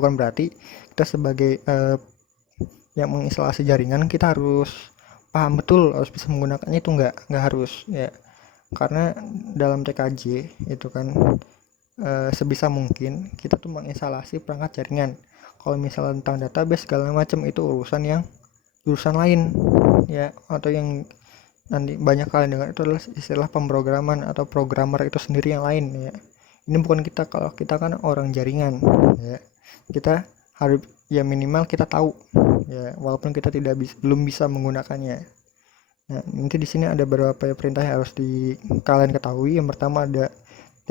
bukan berarti kita sebagai yang menginstalasi jaringan kita harus paham betul, harus bisa menggunakannya, itu nggak harus ya. Karena dalam TKJ itu kan sebisa mungkin kita tuh menginstalasi perangkat jaringan. Kalau misalnya tentang database segala macam itu urusan lain ya, atau yang nanti banyak kalian dengar itu adalah istilah pemrograman atau programmer itu sendiri yang lain ya. Ini bukan kita, kalau kita kan orang jaringan ya, kita harus ya minimal kita tahu ya, walaupun kita belum bisa menggunakannya. Nah, nanti di sini ada beberapa perintah yang harus kalian ketahui. Yang pertama ada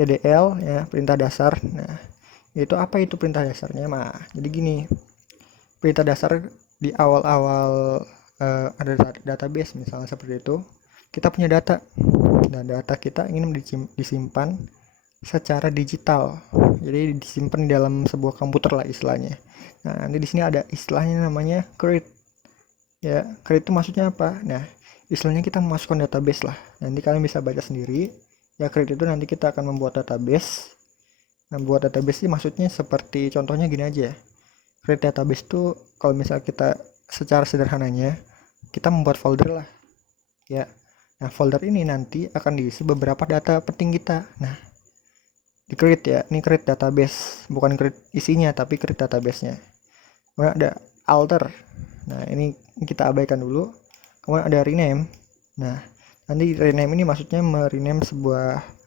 TDL ya, perintah dasar. Nah, itu apa itu perintah dasarnya? Nah, jadi gini, perintah dasar di awal-awal ada database misalnya seperti itu, kita punya data. Nah, data kita ingin disimpan secara digital. Jadi disimpan di dalam sebuah komputer lah istilahnya. Nah, nanti di sini ada istilahnya namanya create. Ya, create itu maksudnya apa? Nah, istilahnya kita memasukkan database lah. Nanti kalian bisa baca sendiri. Ya, create itu nanti kita akan membuat database. Nah, buat database ini maksudnya seperti contohnya gini aja. Create database itu kalau misalnya kita secara sederhananya kita membuat folder lah. Ya. Nah, folder ini nanti akan diisi beberapa data penting kita. Nah, di create ya, ini create database, bukan create isinya tapi create database-nya. Kemudian ada alter. Nah, ini kita abaikan dulu. Kemudian ada rename. Nah, nanti rename ini maksudnya merename sebuah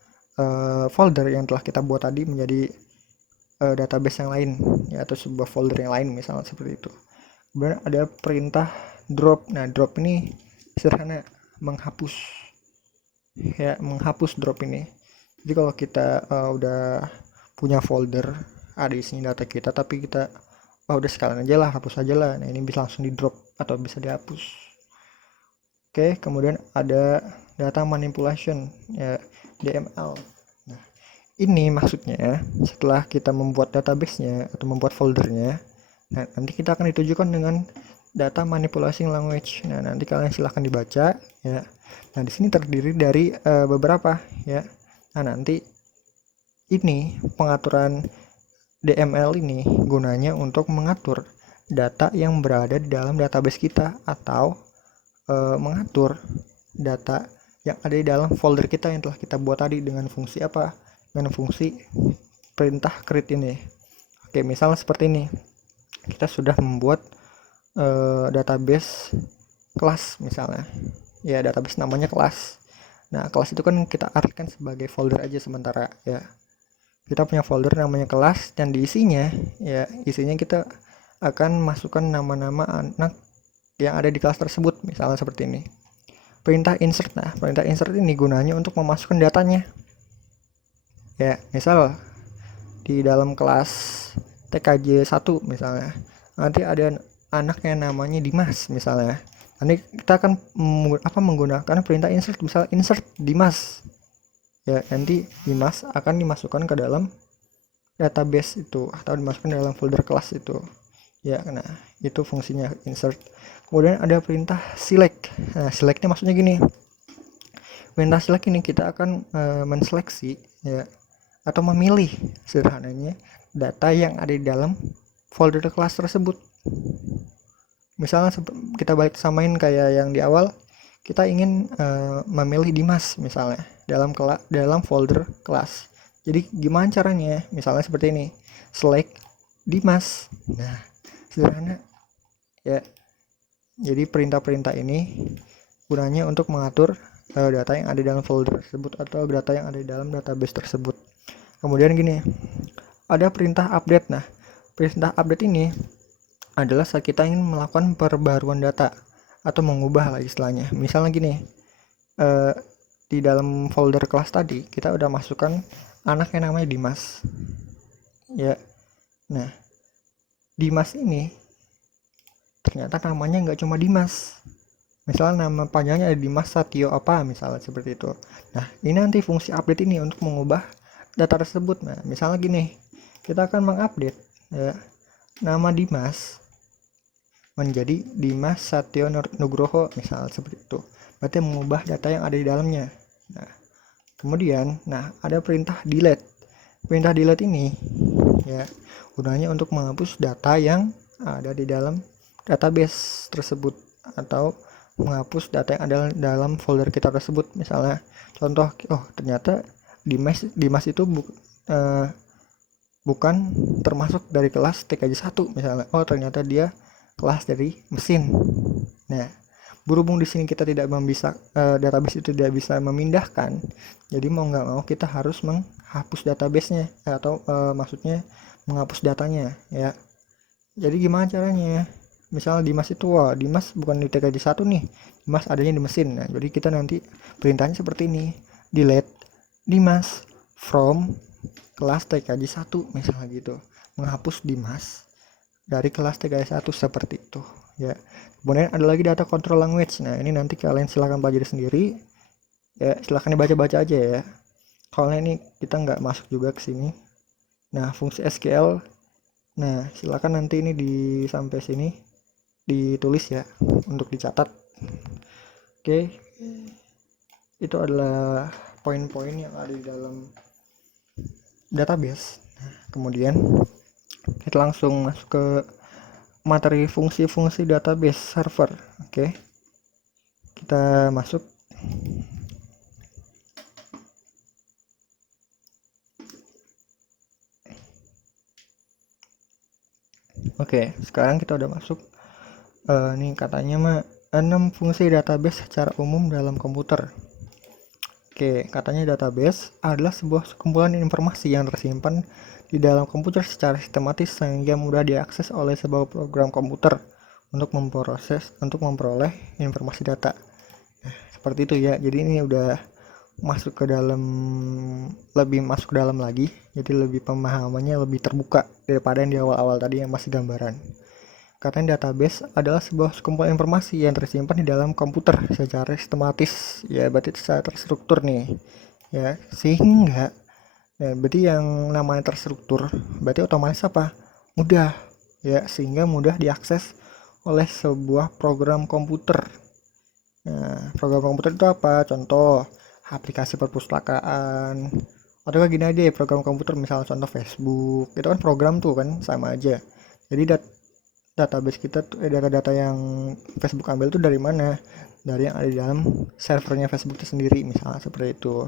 folder yang telah kita buat tadi menjadi database yang lain ya, atau sebuah folder yang lain misalnya seperti itu. Kemudian ada perintah drop. Nah, drop ini sederhana, menghapus ya, menghapus drop ini. Jadi kalau kita udah punya folder ada isinya data kita, tapi kita udah sekalian aja lah, hapus aja lah. Nah, ini bisa langsung di drop atau bisa dihapus. Oke, kemudian ada data manipulation ya, DML. Nah, ini maksudnya setelah kita membuat database-nya atau membuat foldernya, nah nanti kita akan ditujukan dengan data manipulation language. Nah, nanti kalian silahkan dibaca ya. Nah, di sini terdiri dari beberapa ya. Nah, nanti ini pengaturan DML ini gunanya untuk mengatur data yang berada di dalam database kita, atau mengatur data yang ada di dalam folder kita yang telah kita buat tadi dengan fungsi apa? Dengan fungsi perintah create ini. Oke, misalnya seperti ini. Kita sudah membuat database kelas misalnya. Ya, database namanya kelas. Nah, kelas itu kan kita artikan sebagai folder aja sementara ya. Kita punya folder namanya kelas, dan diisinya ya, isinya kita akan masukkan nama-nama anak yang ada di kelas tersebut, misalnya seperti ini. Perintah insert. Nah, perintah insert ini gunanya untuk memasukkan datanya. Ya, misal di dalam kelas TKJ 1 misalnya, nanti ada anak yang namanya Dimas misalnya. Nanti kita akan menggunakan perintah insert, misal insert Dimas. Ya, nanti Dimas akan dimasukkan ke dalam database itu atau dimasukkan dalam folder kelas itu. Ya, nah itu fungsinya insert. Kemudian ada perintah select. Nah, selectnya maksudnya gini. Perintah select ini kita akan menseleksi ya, atau memilih sederhananya data yang ada di dalam folder kelas tersebut. Misalnya kita balik samain kayak yang di awal, kita ingin memilih Dimas misalnya dalam folder kelas. Jadi gimana caranya? Misalnya seperti ini, select Dimas. Nah, sederhana ya. Jadi perintah-perintah ini gunanya untuk mengatur data yang ada di dalam folder tersebut atau data yang ada di dalam database tersebut. Kemudian gini, ada perintah update. Nah, perintah update ini adalah saat kita ingin melakukan perbaruan data atau mengubah lah istilahnya. Misalnya gini, di dalam folder kelas tadi kita udah masukkan anak yang namanya Dimas ya. Nah, Dimas ini ternyata namanya nggak cuma Dimas, misalnya nama panjangnya ada Dimas Satyo apa misalnya seperti itu. Nah, ini nanti fungsi update ini untuk mengubah data tersebut. Nah, misalnya gini, kita akan mengupdate ya, nama Dimas menjadi Dimas Satyo Nugroho misalnya seperti itu. Berarti mengubah data yang ada di dalamnya. Nah, kemudian ada perintah delete. Perintah delete ini ya Gunanya untuk menghapus data yang ada di dalam database tersebut, atau menghapus data yang ada dalam folder kita tersebut. Misalnya contoh, ternyata Dimas itu bukan termasuk dari kelas TKJ 1 misalnya. Ternyata dia kelas dari mesin. Nah, berhubung di sini kita tidak bisa database itu tidak bisa memindahkan, jadi mau nggak mau kita harus menghapus database-nya, atau maksudnya menghapus datanya ya. Jadi gimana caranya? Misalnya Dimas bukan di TKJ 1 nih, Dimas adanya di mesin. Nah, jadi kita nanti perintahnya seperti ini, delete Dimas from kelas TKJ 1 misalnya gitu, menghapus Dimas dari kelas TKJ 1 seperti itu ya. Kemudian ada lagi data control language. Nah, ini nanti kalian silahkan pelajari sendiri ya, silahkan dibaca-baca aja ya, soalnya ini kita nggak masuk juga ke sini. Nah, fungsi SQL, nah silakan nanti ini sampai sini ditulis ya untuk dicatat. Oke, itu adalah poin-poin yang ada di dalam database. Kemudian kita langsung masuk ke materi fungsi-fungsi database server. Oke, kita masuk. Oke, sekarang kita udah masuk. Nih katanya mah 6 fungsi database secara umum dalam komputer. Oke, katanya database adalah sebuah kumpulan informasi yang tersimpan di dalam komputer secara sistematis sehingga mudah diakses oleh sebuah program komputer untuk memperoleh informasi data. Nah, seperti itu ya. Jadi ini udah lebih masuk ke dalam lagi. Jadi lebih pemahamannya lebih terbuka daripada yang di awal-awal tadi yang masih gambaran. Katanya database adalah sebuah kumpulan informasi yang tersimpan di dalam komputer secara sistematis. Ya, berarti secara terstruktur nih. Ya, sehingga berarti yang namanya terstruktur berarti otomatis apa? Mudah. Ya, sehingga mudah diakses oleh sebuah program komputer. Nah, program komputer itu apa? Contoh, aplikasi perpustakaan. Atau gini aja ya, program komputer misalnya contoh Facebook. Itu kan program tuh kan, sama aja. Jadi database kita tuh data-data yang Facebook ambil tuh dari mana? Dari yang ada di dalam servernya Facebook itu sendiri, misalnya seperti itu.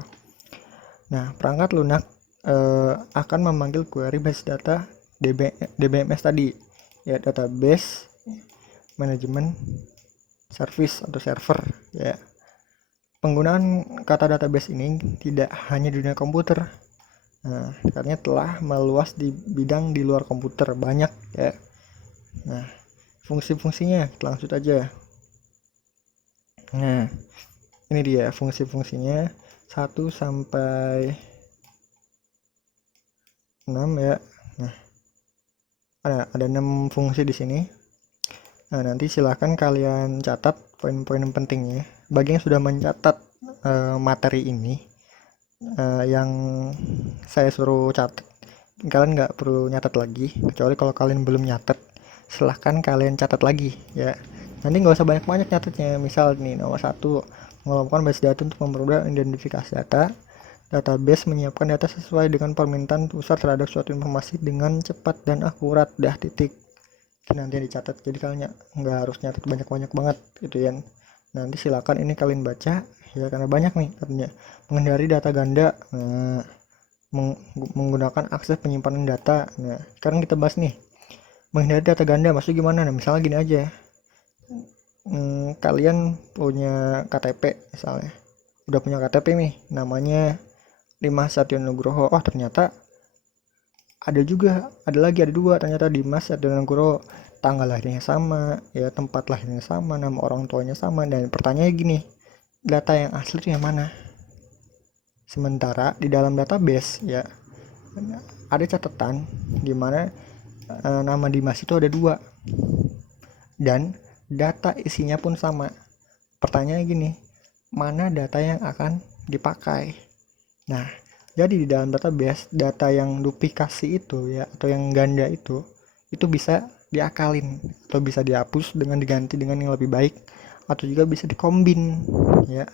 Nah, perangkat lunak akan memanggil query base data DBMS tadi, ya, database management service atau server ya. Penggunaan kata database ini tidak hanya di dunia komputer, karena telah meluas di bidang di luar komputer banyak ya. Nah, fungsi-fungsinya kita langsung aja. Nah, ini dia fungsi-fungsinya 1 sampai 6 ya. Nah, ada 6 fungsi di sini. Nah, nanti silahkan kalian catat poin-poin pentingnya. Bagi yang sudah mencatat materi ini, yang saya suruh catat, kalian nggak perlu nyatat lagi, kecuali kalau kalian belum nyatat, silahkan kalian catat lagi ya. Nanti nggak usah banyak-banyak nyatetnya. Misal nih, nomor 1, mengelompokkan base data untuk mempermudah identifikasi data. Database menyiapkan data sesuai dengan permintaan pusat terhadap suatu informasi dengan cepat dan akurat. Dah, titik. Nanti dicatat, jadi kalian nggak harus nyatet banyak-banyak banget gitu ya. Nanti silakan ini kalian baca ya, karena banyak nih katanya. Menghindari data ganda, menggunakan akses penyimpanan data. Nah, sekarang kita bahas nih menghindari data ganda. Maksudnya gimana? Nah, misalnya gini aja, kalian punya KTP misalnya, udah punya KTP nih, namanya Dimas Satyo Nugroho. Ternyata ada dua, ternyata Dimas Satyo Nugroho, tanggal lahirnya sama ya, tempat lahirnya sama, nama orang tuanya sama, dan pertanyaannya gini, data yang asli itu yang mana? Sementara di dalam database ya ada catatan di mana nama Dimas itu ada 2 dan data isinya pun sama. Pertanyaannya gini, mana data yang akan dipakai? Nah, jadi di dalam database data yang duplikasi itu ya, atau yang ganda itu bisa diakalin atau bisa dihapus dengan diganti dengan yang lebih baik, atau juga bisa dikombin ya,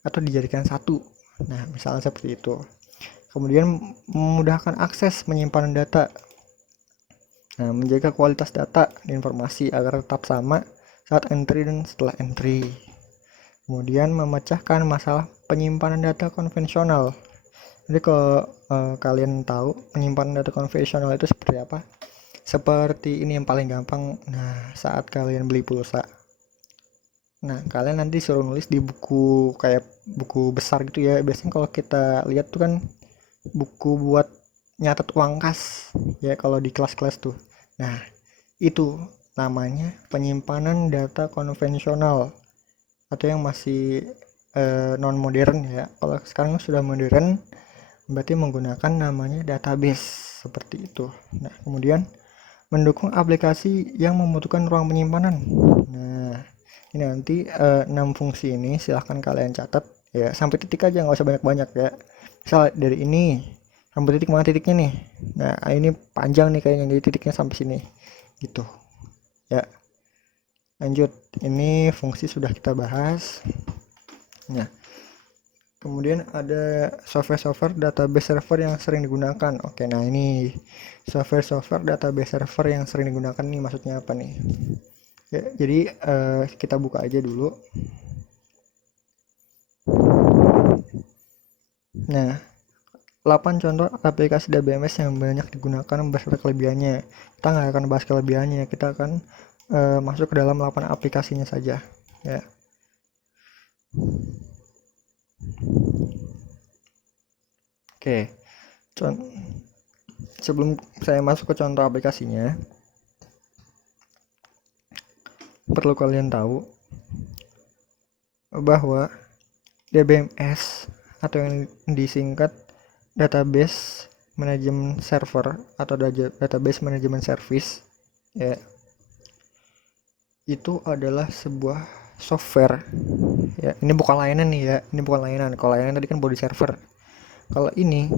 atau dijadikan satu. Nah, misalnya seperti itu. Kemudian memudahkan akses penyimpanan data. Nah, menjaga kualitas data dan informasi agar tetap sama saat entry dan setelah entry. Kemudian memecahkan masalah penyimpanan data konvensional. Jadi kalau kalian tahu penyimpanan data konvensional itu seperti apa? Seperti ini yang paling gampang. Nah, saat kalian beli pulsa, nah kalian nanti suruh nulis di buku kayak buku besar gitu ya. Biasanya kalau kita lihat tuh kan buku buat nyatet uang kas ya kalau di kelas-kelas tuh. Nah, itu namanya penyimpanan data konvensional atau yang masih non modern ya. Kalau sekarang sudah modern berarti menggunakan namanya database seperti itu. Nah, kemudian mendukung aplikasi yang membutuhkan ruang penyimpanan. Nah, ini nanti 6 fungsi ini silahkan kalian catat ya, sampai titik aja nggak usah banyak-banyak ya. Misal dari ini sampai titik mana titiknya nih. Nah, ini panjang nih kayaknya, jadi titiknya sampai sini gitu ya. Lanjut, ini fungsi sudah kita bahas. Nah, kemudian ada software-software database server yang sering digunakan. Oke, nah ini software-software database server yang sering digunakan nih maksudnya apa nih? Ya, jadi kita buka aja dulu. Nah, 8 contoh aplikasi DBMS yang banyak digunakan beserta kelebihannya. Kita nggak akan bahas kelebihannya, kita akan masuk ke dalam 8 aplikasinya saja. Ya. Oke, sebelum saya masuk ke contoh aplikasinya, perlu kalian tahu bahwa DBMS atau yang disingkat Database Management Server atau Database Management Service ya, itu adalah sebuah software ya. Ini bukan layanan nih ya, ini bukan layanan. Kalau layanan tadi kan body server, kalau ini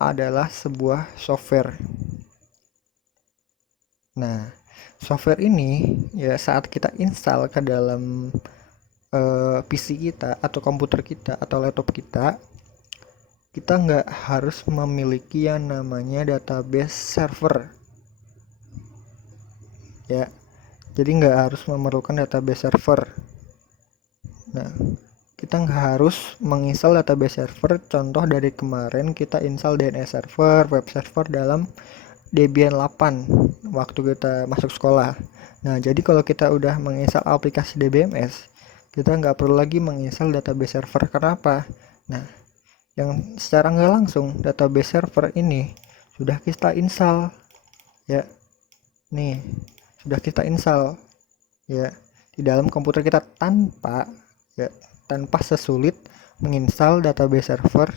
adalah sebuah software. Nah, software ini ya saat kita install ke dalam PC kita atau komputer kita atau laptop kita, kita nggak harus memiliki yang namanya database server ya. Jadi nggak harus memerlukan database server. Nah, kita nggak harus menginstal database server. Contoh dari kemarin kita install DNS server, web server dalam Debian 8 waktu kita masuk sekolah. Nah, jadi kalau kita udah menginstal aplikasi DBMS, kita nggak perlu lagi menginstal database server. Kenapa? Nah, yang secara nggak langsung database server ini sudah kita install ya. Nih, sudah kita install ya di dalam komputer kita tanpa sesulit menginstal database server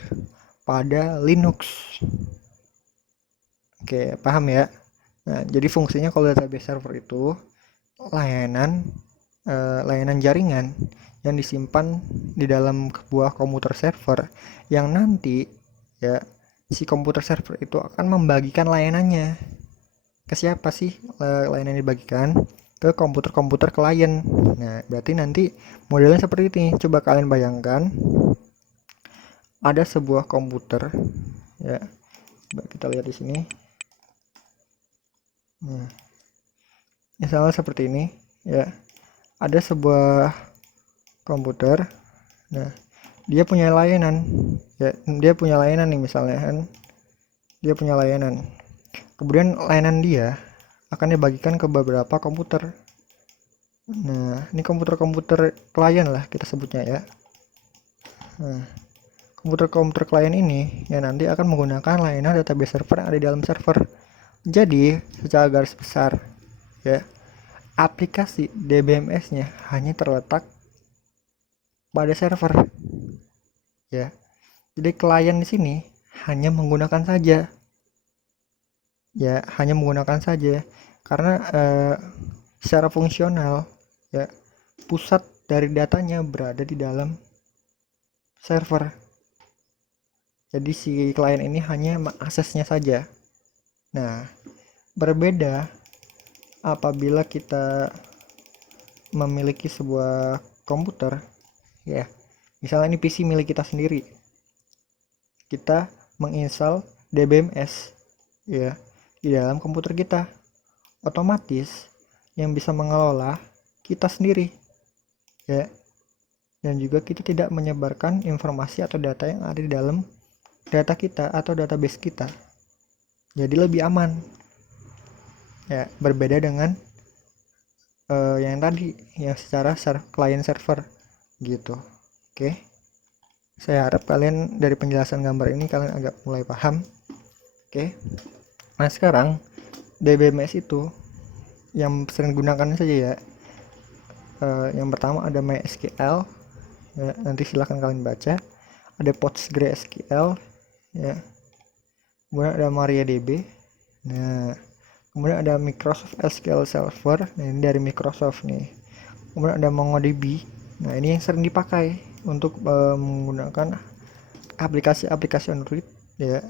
pada Linux. Oke, paham ya? Nah, jadi fungsinya kalau database server itu layanan layanan jaringan yang disimpan di dalam sebuah komputer server yang nanti ya si komputer server itu akan membagikan layanannya. Ke siapa sih layanan dibagikan? Ke komputer-komputer klien. Nah, berarti nanti modelnya seperti ini. Coba kalian bayangkan ada sebuah komputer ya. Coba kita lihat di sini. Nah, misalnya seperti ini ya. Ada sebuah komputer. Nah, dia punya layanan ya. Dia punya layanan nih misalnya kan. Dia punya layanan. Kemudian layanan dia akan dibagikan ke beberapa komputer. Nah, ini komputer-komputer klien lah kita sebutnya ya. Nah, komputer-komputer klien ini ya nanti akan menggunakan layanan database server yang ada di dalam server. Jadi, secara garis besar ya, aplikasi DBMS-nya hanya terletak pada server ya. Jadi klien di sini hanya menggunakan saja ya, hanya menggunakan saja karena secara fungsional ya pusat dari datanya berada di dalam server. Jadi si klien ini hanya mengaksesnya saja. Nah, berbeda apabila kita memiliki sebuah komputer ya. Misalnya ini PC milik kita sendiri. Kita menginstal DBMS ya di dalam komputer kita. otomatis yang bisa mengelola kita sendiri, ya. Dan juga kita tidak menyebarkan informasi atau data yang ada di dalam data kita atau database kita. Jadi lebih aman, ya, berbeda dengan yang tadi yang secara client server gitu. Oke, saya harap kalian dari penjelasan gambar ini kalian agak mulai paham. Oke, nah sekarang DBMS itu yang sering gunakan saja ya. Yang pertama ada MySQL, ya, nanti silahkan kalian baca. Ada PostgreSQL, ya. Kemudian ada MariaDB. Nah, kemudian ada Microsoft SQL Server. Nah, ini dari Microsoft nih. Kemudian ada MongoDB. Nah, ini yang sering dipakai untuk menggunakan aplikasi-aplikasi Android, ya.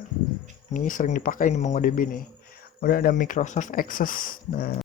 Ini sering dipakai nih MongoDB nih. Kemudian ada Microsoft Access. Nah,